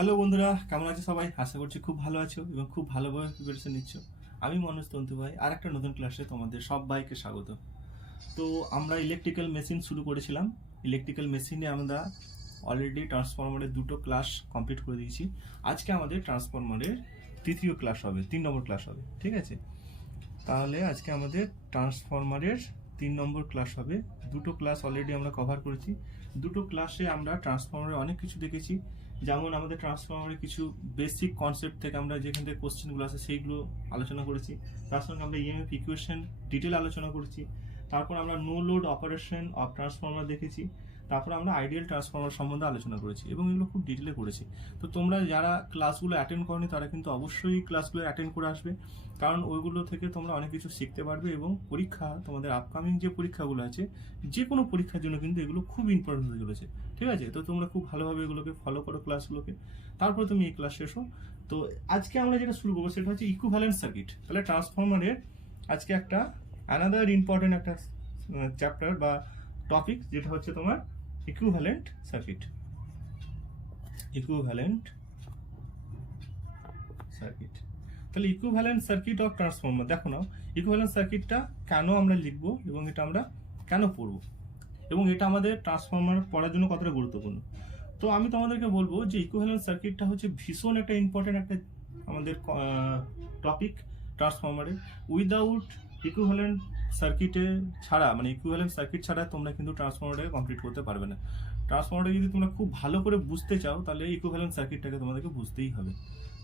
Hello বন্ধুরা, কেমন আছো সবাই? আশা করছি খুব ভালো আছো এবং খুব ভালোভাবে প্রিপারেশন নিচ্ছ। আমি মনোজ তন্তু ভাই, আর একটা নতুন ক্লাসে তোমাদের সবাইকে স্বাগত। তো আমরা ইলেকট্রিক্যাল মেশিন শুরু করেছিলাম। ইলেকট্রিক্যাল মেশিনে আমরা অলরেডি ট্রান্সফরমারের দুটো ক্লাস কমপ্লিট করে দিয়েছি। আজকে আমাদের ট্রান্সফরমারের তৃতীয় ক্লাস হবে, 3 নম্বর ক্লাস হবে, ঠিক আছে? তাহলে আজকে আমাদের ট্রান্সফরমারের 3 নম্বর ক্লাস হবে। দুটো ক্লাস অলরেডি আমরা কভার করেছি। দুটো ক্লাসে আমরা ট্রান্সফরমারের অনেক কিছু দেখেছি, যেমন আমাদের ট্রান্সফরমারের কিছু বেসিক কনসেপ্ট থেকে আমরা যেখান থেকে কোশ্চেনগুলো আছে সেইগুলো আলোচনা করেছি। তার সঙ্গে আমরা ইএমএফ ইকুয়েশন ডিটেল আলোচনা করেছি। তারপর আমরা no load operation of transformer দেখেছি। তারপর আমরা আইডিয়াল ট্রান্সফরমার সম্বন্ধে আলোচনা করেছি এবং এগুলো খুব ডিটেলে করেছি। তো তোমরা যারা ক্লাসগুলো অ্যাটেন্ড করনি তারা কিন্তু অবশ্যই ক্লাসগুলো অ্যাটেন্ড করে আসবে, কারণ ওইগুলো থেকে তোমরা অনেক কিছু শিখতে পারবে এবং পরীক্ষা, তোমাদের আপকামিং যে পরীক্ষাগুলো আছে, যে কোনো পরীক্ষার জন্য কিন্তু এগুলো খুব ইম্পর্টেন্ট হয়ে চলেছে, ঠিক আছে? তো তোমরা খুব ভালোভাবে এগুলোকে ফলো করো, ক্লাসগুলোকে। তারপরে তুমি এই ক্লাস শেষো। তো আজকে আমরা যেটা শুরু করবো সেটা হচ্ছে ইকুইভ্যালেন্ট সার্কিট। তাহলে ট্রান্সফরমারের আজকে একটা অ্যানাদার ইম্পর্টেন্ট একটা চ্যাপ্টার বা টপিক, যেটা হচ্ছে তোমার ইকুইভ্যালেন্ট সার্কিট। Equivalent circuit. তাহলে ইকুইভ্যালেন্ট সার্কিট অফ ট্রান্সফরমার, দেখো না, ইকুইভ্যালেন্ট সার্কিটটা কেন আমরা লিখবো এবং এটা আমরা কেন পড়বো এবং এটা আমাদের ট্রান্সফরমার পড়ার জন্য কতটা গুরুত্বপূর্ণ। তো আমি তোমাদেরকে বলবো যে ইকুইভ্যালেন্ট সার্কিটটা হচ্ছে ভীষণ একটা ইম্পর্টেন্ট একটা আমাদের টপিক ট্রান্সফরমারে। উইদাউট ইকুইভ্যালেন্ট সার্কিটে ছাড়া, মানে ইকুইভ্যালেন্ট সার্কিট ছাড়া তোমরা কিন্তু ট্রান্সফরমারটাকে কমপ্লিট করতে পারবে না। ট্রান্সফরমারটা যদি তোমরা খুব ভালো করে বুঝতে চাও তাহলে ইকুইভ্যালেন্ট সার্কিটটাকে তোমাদেরকে বুঝতেই হবে,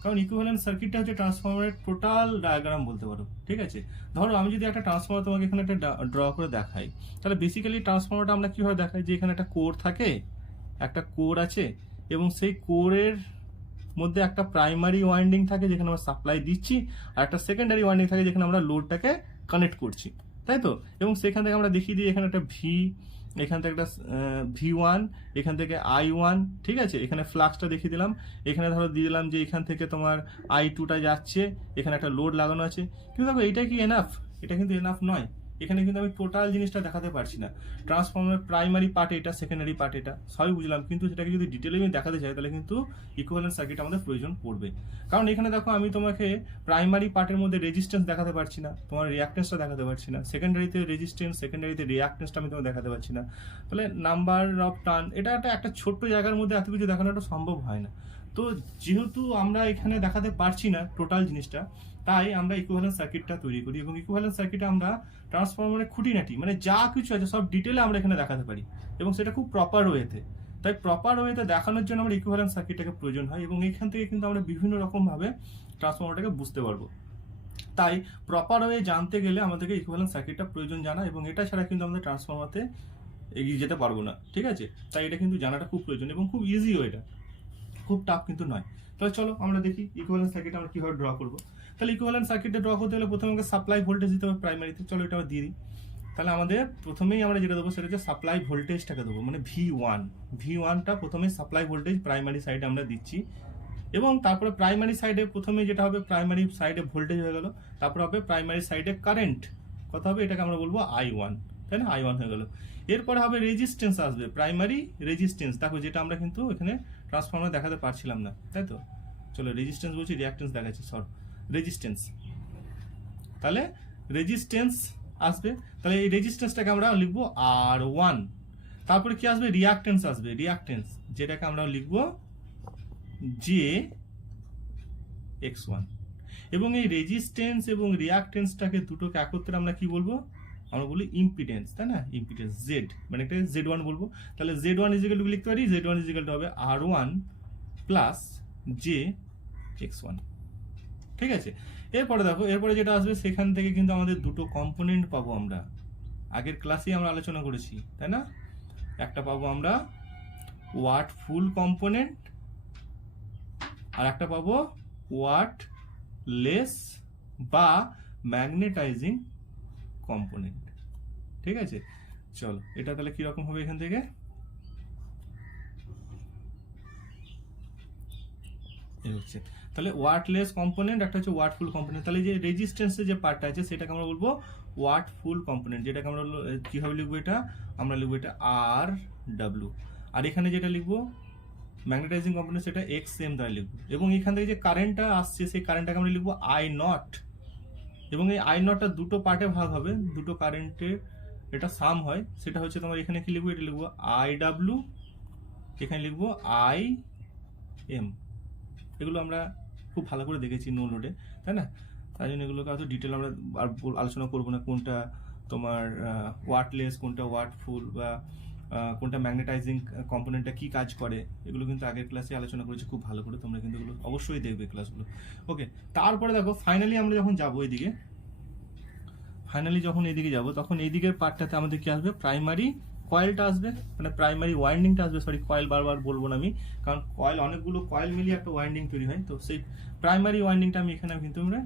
কারণ ইকুইভ্যালেন্ট সার্কিটটা হচ্ছে ট্রান্সফরমারের টোটাল ডায়াগ্রাম বলতে পারো, ঠিক আছে? ধরো আমি যদি একটা ট্রান্সফরমার তোমাকে এখানে একটা ড্র করে দেখাই, তাহলে বেসিক্যালি ট্রান্সফরমারটা আমরা কীভাবে দেখাই, যে এখানে একটা কোর থাকে, একটা কোর আছে এবং সেই কোরের মধ্যে একটা প্রাইমারি ওয়াইন্ডিং থাকে যেখানে আমরা সাপ্লাই দিচ্ছি, আর একটা সেকেন্ডারি ওয়াইন্ডিং থাকে যেখানে আমরা লোডটাকে কানেক্ট করছি, তাই তো? এবং সেখান থেকে আমরা দেখিয়ে দিই এখানে একটা ভি, এখান থেকে একটা V1, এখান থেকে I1, ঠিক আছে? এখানে ফ্লাক্সটা দেখিয়ে দিলাম। এখানে ধরো দিয়ে দিলাম যে এখান থেকে তোমার I2টা যাচ্ছে, এখানে একটা লোড লাগানো আছে। কিন্তু দেখো এটা কি এনাফ? এটা কিন্তু এনাফ নয়। এখানে কিন্তু আমি টোটাল জিনিসটা দেখাতে পারছি না। ট্রান্সফরমার প্রাইমারি পার্ট এটা, সেকেন্ডারি পার্ট এটা, সবই বুঝলাম, কিন্তু সেটাকে যদি ডিটেলে আমি দেখাতে চাই তাহলে কিন্তু ইকুইভ্যালেন্ট সার্কিট আমাদের প্রয়োজন পড়বে। কারণ এখানে দেখো আমি তোমাকে প্রাইমারি পার্টের মধ্যে রেজিস্ট্যান্স দেখাতে পারছি না, তোমার রিঅ্যাকট্যান্সটা দেখাতে পারছি না, সেকেন্ডারিতে রেজিস্ট্যান্স, সেকেন্ডারিতে রিঅ্যাকট্যান্সটা আমি তোমাকে দেখাতে পারছি না। তাহলে নাম্বার অফ টার্ন, এটা একটা ছোট্ট জায়গার মধ্যে এত কিছু দেখানোটা সম্ভব হয় না। তো যেহেতু আমরা এখানে দেখাতে পারছি না টোটাল জিনিসটা, তাই আমরা ইকুইভ্যালেন্ট সার্কিটটা তৈরি করি এবং ইকুইভ্যালেন্ট সার্কিটে আমরা ট্রান্সফরমারের খুঁটিনাটি, মানে যা কিছু আছে সব ডিটেলে আমরা এখানে দেখাতে পারি এবং সেটা খুব প্রপার ওয়েতে। তাই প্রপার ওয়েতে দেখানোর জন্য আমরা ইকুইভ্যালেন্ট সার্কিটটাকে প্রয়োজন হয় এবং এখান থেকে কিন্তু আমরা বিভিন্ন রকমভাবে ট্রান্সফরমারটাকে বুঝতে পারবো। তাই প্রপার ওয়ে জানতে গেলে আমাদেরকে ইকুইভ্যালেন্ট সার্কিটটা প্রয়োজন জানা, এবং এটা ছাড়া কিন্তু আমাদের ট্রান্সফরমারতে এগিয়ে যেতে পারবো না, ঠিক আছে? তাই এটা কিন্তু জানাটা খুব প্রয়োজন এবং খুব ইজিও, এটা খুব টাফ কিন্তু নয়। তাহলে চলো আমরা দেখি ইকুইভ্যালেন্ট সার্কিট আমরা কিভাবে ড্র করবো। তাহলে ইকুইভ্যালেন্ট সার্কিটে ড্র করতে গেলে প্রথমে আমাকে সাপ্লাই ভোল্টেজ দিতে হবে প্রাইমারিতে। চলো এটা দিয়ে দিই। তাহলে আমাদের প্রথমেই আমরা যেটা দেবো সেটা হচ্ছে সাপ্লাই ভোল্টেজটাকে দেবো, মানে V1টা প্রথমে সাপ্লাই ভোল্টেজ প্রাইমারি সাইডে আমরা দিচ্ছি, এবং তারপরে প্রাইমারি সাইডে প্রথমে যেটা হবে, প্রাইমারি সাইডে ভোল্টেজ হয়ে গেল, তারপর হবে প্রাইমারি সাইডে কারেন্ট, কত হবে এটাকে আমরা বলবো I1, তাই না? I1 হয়ে গেল। এরপরে হবে রেজিস্ট্যান্স আসবে, প্রাইমারি রেজিস্ট্যান্স, দেখো যেটা আমরা কিন্তু এখানে ট্রান্সফরমার দেখাতে পারছিলাম না, তাই তো? চলো রেজিস্ট্যান্স বলছি, রিঅ্যাকট্যান্স দেখাচ্ছি, রেজিস্ট্যান্স। তাহলে রেজিস্ট্যান্স আসবে, তাহলে এই রেজিস্ট্যান্সটাকে আমরা লিখবো R1। তারপরে কি আসবে? রিঅ্যাকট্যান্স আসবে, রিঅ্যাকট্যান্স, যেটাকে আমরা লিখবো JX1। এবং এই রেজিস্ট্যান্স এবং রিঅ্যাকট্যান্সটাকে দুটোকে একত্রে আমরা কি বলবো? আমরা বলি ইম্পিডেন্স, তাই না? ইম্পিডেন্স Z, মানে এটা Z1 বলবো। তাহলে Z1 ইজিক্যাল টু লিখতে পারি, Z1 ইজিক্যাল টু হবে R1 প্লাস JX1, ঠিক আছে? এরপরে দেখো, এরপরে যেটা আসবে সেখান থেকে কিন্তু আমাদের দুটো কম্পোনেন্ট পাবো আমরা, আগের ক্লাসেই আমরা আলোচনা করেছি, তাই না? একটা পাবো আমরা ওয়াট ফুল কম্পোনেন্ট, আর একটা পাবো ওয়াট লেস বা ম্যাগনেটাইজিং কম্পোনেন্ট, ঠিক আছে? চলো এটা তাহলে কিরকম হবে, এখান থেকে এই হচ্ছে, তাহলে ওয়াটলেস কম্পোনেন্ট, একটা হচ্ছে ওয়াট ফুল কম্পোনেন্ট। তাহলে যে রেজিস্ট্যান্সের যে পার্টটা আছে সেটাকে আমরা বলবো ওয়াট ফুল কম্পোনেন্ট, যেটাকে আমরা কিভাবে লিখবো, এটা আমরা লিখবো এটা RW। আর এখানে যেটা লিখবো ম্যাগনেটাইজিং কম্পোনেন্ট সেটা এক্স এম দ্বারা লিখবো, এবং এখান থেকে যে কারেন্টটা আসছে সেই কারেন্টটাকে আমরা লিখবো আই নট, এবং এই আই নটটা দুটো পার্টে ভাগ হবে, দুটো কারেন্টের এটা সাম হয়, সেটা হচ্ছে তোমার এখানে কি লিখবো, এটা লিখবো আই ডাব্লিউ, এখানে লিখবো আই এম। এগুলো আমরা খুব ভালো করে দেখেছি নো লোডে, তাই না? তাই জন্য এগুলোকে হয়তো ডিটেল আমরা আর আলোচনা করবো না, কোনটা তোমার ওয়াটলেস, কোনটা ওয়াটফুল, বা কোনটা ম্যাগনেটাইজিং কম্পোনেন্টটা কি কাজ করে, এগুলো কিন্তু আগের ক্লাসে আলোচনা করেছি খুব ভালো করে, তোমরা কিন্তু এগুলো অবশ্যই দেখবে ক্লাসগুলো। ওকে, তারপরে দেখো ফাইনালি আমরা যখন যাবো এইদিকে, ফাইনালি যখন এইদিকে যাবো তখন এইদিকের পার্টটাতে আমাদের কি আসবে, প্রাইমারি কয়েলটা আসবে, মানে প্রাইমারি ওয়াইন্ডিংটা আসবে, সরি কয়েল বারবার বলবো না আমি, কারণ কয়েল অনেকগুলো কয়েল মিলিয়ে একটা ওয়াইন্ডিং তৈরি হয়, তো সেই প্রাইমারি ওয়াইন্ডিংটা আমি এখানে কিন্তু আমরা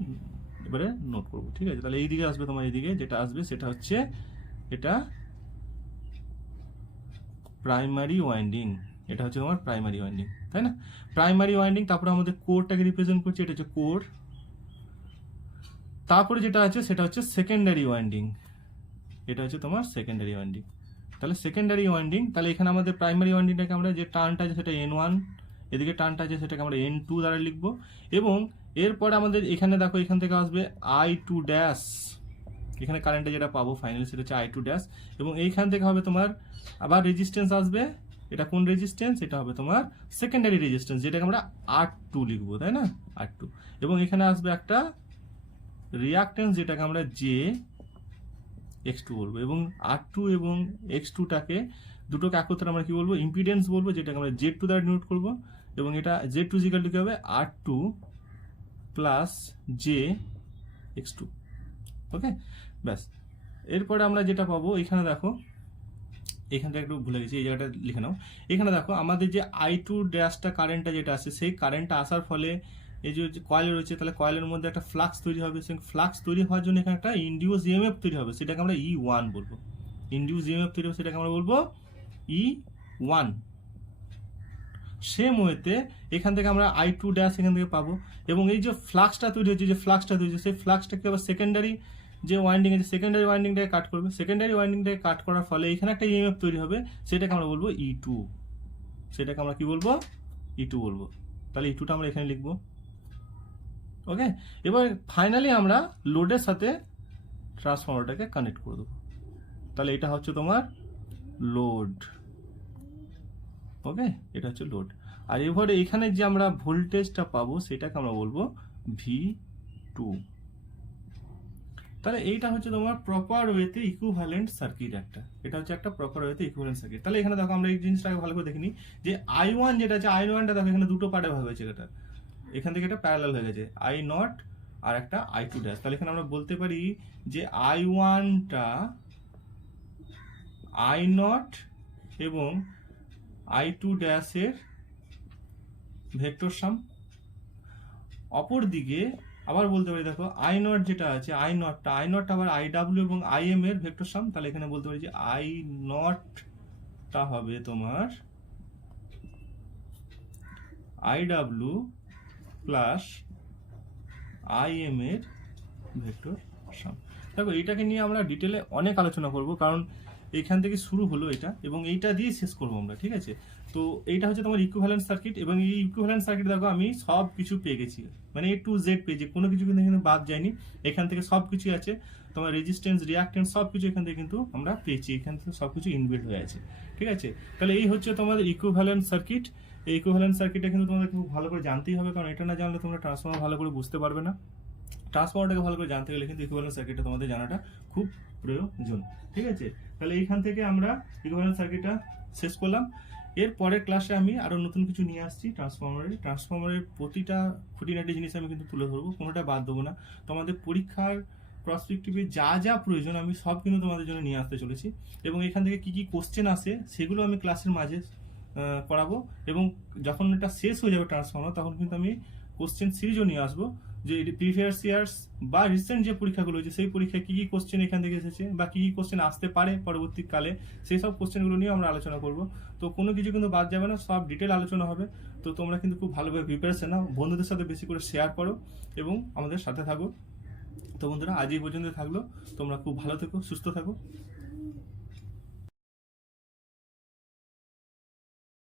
এবারে নোট করবো, ঠিক আছে? তাহলে এইদিকে আসবে তোমার, এইদিকে যেটা আসবে সেটা হচ্ছে এটা প্রাইমারি ওয়াইন্ডিং, এটা হচ্ছে তোমার প্রাইমারি ওয়াইন্ডিং, তাই না? প্রাইমারি ওয়াইন্ডিং, তারপরে আমাদের কোরটাকে রিপ্রেজেন্ট করছে, এটা হচ্ছে কোর। তারপরে যেটা আছে সেটা হচ্ছে সেকেন্ডারি ওয়াইন্ডিং, এটা হচ্ছে তোমার সেকেন্ডারি ওয়াইন্ডিং। তাহলে সেকেন্ডারি ওয়াইন্ডিং, তাহলে এখানে আমাদের প্রাইমারি ওয়াইন্ডিংটাকে আমরা যে টার্নটা আছে সেটা N1, এদিকে টার্নটা আছে সেটাকে আমরা N2 দ্বারা লিখবো, এবং এরপরে আমাদের এখানে দেখো এখান থেকে আসবে I2 ড্যাশ, এখানে কারেন্টে যেটা পাবো ফাইনালি সেটা হচ্ছে I2 ড্যাশ, এবং এইখান থেকে হবে তোমার আবার রেজিস্ট্যান্স আসবে, এটা কোন রেজিস্ট্যান্স, এটা হবে তোমার সেকেন্ডারি রেজিস্ট্যান্স, যেটাকে আমরা R2 লিখবো, তাই না? R2, এবং এখানে আসবে একটা রিঅ্যাকট্যান্স যেটাকে আমরা X2 বলবো, এবং R2 এবং X2টাকে দুটোকে একত্রে আমরা কি বলবো, ইম্পিডেন্স বলবো, যেটাকে আমরা Z2 দ্বারা ডিনোট করবো, এবং এটা Z2 ইকুয়াল টু কি হবে, R2 প্লাস JX2। ওকে, ব্যাস। এরপরে আমরা যেটা পাবো এখানে দেখো, এখানটা একটু ভুলে গেছি, এই জায়গাটা লিখে নাও। এখানে দেখো আমাদের যে I2 ড্যাশটা কারেন্টটা যেটা আসছে, সেই কারেন্টটা আসার ফলে এই যে কয়েল রয়েছে, তাহলে কয়েলের মধ্যে একটা ফ্লাক্স তৈরি হবে, সেই ফ্লাক্স তৈরি হওয়ার জন্য এখানে একটা ইনডিউস ইএমএফ তৈরি হবে, সেটাকে আমরা E1 বলবো। ইনডিউস ইএমএফ তৈরি হবে, সেটাকে আমরা বলবো E1। সেম ওয়েতে এখান থেকে আমরা I2 ড্যাশ এখান থেকে পাবো, এবং এই যে ফ্লাক্সটা তৈরি হচ্ছে, যে ফ্লাক্সটা তৈরি হচ্ছে, সেই ফ্লাক্সটাকে আবার সেকেন্ডারি যে ওয়াইন্ডিং আছে, সেকেন্ডারি ওয়াইন্ডিংটাকে কাট করবে, সেকেন্ডারি ওয়াইন্ডিংটাকে কাট করার ফলে এখানে একটা ইএমএফ তৈরি হবে, সেটাকে আমরা বলবো E2, সেটাকে আমরা কি বলবো, E2 বলবো। তাহলে E2টা আমরা এখানে লিখবো। ওকে, এবার ফাইনালি আমরা লোডের সাথে ট্রান্সফর্মারটাকে কানেক্ট করে দেবো, তাহলে এটা হচ্ছে তোমার লোড। ওকে, এটা হচ্ছে লোড, আর এবারে এখানে যে আমরা ভোল্টেজটা পাবো সেটাকে আমরা বলবো V2। তাহলে এইটা হচ্ছে তোমার প্রপার ওয়েতে ইকুইভ্যালেন্ট সার্কিট একটা, এটা হচ্ছে একটা প্রপার ওয়েতে ইকুইভ্যালেন্ট সার্কিট। তাহলে এখানে দেখো আমরা এই জিনিসটাকে ভালো করে দেখিনি, যে I1 যেটা আছে, I1টা দেখো এখানে দুটো পার্টে ভাগ হয়েছে, এটা এখান থেকে এটা প্যারালাল হয়ে গেছে, I0 আর একটা I2 ড্যাশ। তাহলে এখানে আমরা বলতে পারি যে I1টা I0 এবং I2 ড্যাশের ভেক্টর সাম। অপর দিকে আবার বলতে পারি দেখো I0 যেটা আছে, I0টা আবার IW এবং IM এর ভেক্টর সাম। তাহলে এখানে বলতে পারি যে I0টা হবে তোমার IW প্লাস IM এর ভেক্টর সাম। দেখো এইটাকে নিয়ে আমরা ডিটেলে অনেক আলোচনা করব, কারণ এইখান থেকে শুরু হলো এটা, এবং এইটা দিয়ে শেষ করবো আমরা, ঠিক আছে? তো এইটা হচ্ছে তোমার ইকুইভ্যালেন্ট সার্কিট, এবং এই ইকুইভ্যালেন্ট সার্কিট দেখো আমি সব কিছু পেয়ে গেছি, মানে A to Z পেয়েছি, কোনো কিছু কিন্তু এখানে বাদ যায়নি, এখান থেকে সব কিছু আছে, তোমার রেজিস্ট্যান্স, রিঅ্যাকট্যান্স সব কিছু এখান থেকে কিন্তু আমরা পেয়েছি, এখান থেকে সব কিছু ইনবিল্ট হয়ে আছে, ঠিক আছে? তাহলে এই হচ্ছে তোমাদের ইকুইভ্যালেন্ট সার্কিট। এই ইকুইভ্যালেন্ট সার্কিটটা কিন্তু তোমাদের খুব ভালো করে জানতেই হবে, কারণ এটা না জানলে তোমরা ট্রান্সফর্মার ভালো করে বুঝতে পারবে না। ট্রান্সফর্মারটাকে ভালো করে জানতে গেলে কিন্তু ইকুইভ্যালেন্ট সার্কিটটা তোমাদের জানাটা খুব প্রয়োজন, ঠিক আছে? তাহলে এইখান থেকে আমরা ইকুইভ্যালেন্ট সার্কিটটা শেষ করলাম। এর পরের ক্লাসে আমি আরো নতুন কিছু নিয়ে আসছি ট্রান্সফর্মারের প্রতিটা খুঁটিনাটি জিনিস আমি কিন্তু তুলে ধরবো, কোনোটা বাদ দেবো না। তোমাদের পরীক্ষার প্রসপেক্টিভে যা যা প্রয়োজন আমি সব কিন্তু তোমাদের জন্য নিয়ে আসতে চলেছি, এবং এখান থেকে কি কি কোশ্চেন আসে সেগুলো আমি ক্লাসের মাঝে করাবো, এবং যখন এটা শেষ হয়ে যাবে ট্রান্সফর্মার, তখন কিন্তু আমি কোশ্চেন সিরিজও নিয়ে আসবো, যে প্রিভিয়াস ইয়ার্স বা রিসেন্ট যে পরীক্ষাগুলো হয়েছে সেই পরীক্ষায় কি কি কোশ্চেন এখান থেকে এসেছে, বা কি কি কোশ্চেন আসতে পারে পরবর্তীকালে, সেই সব কোশ্চেনগুলো নিয়ে আমরা আলোচনা করব। তো কোনো কিছু কিন্তু বাদ যাবে না, সব ডিটেল আলোচনা হবে। তো তোমরা কিন্তু খুব ভালোভাবে প্রিপারেশন নাও, বন্ধুদের সাথে বেশি করে শেয়ার করো এবং আমাদের সাথে থাকো। তো বন্ধুরা আজ এই পর্যন্ত থাকলো, তোমরা খুব ভালো থেকো, সুস্থ থাকো।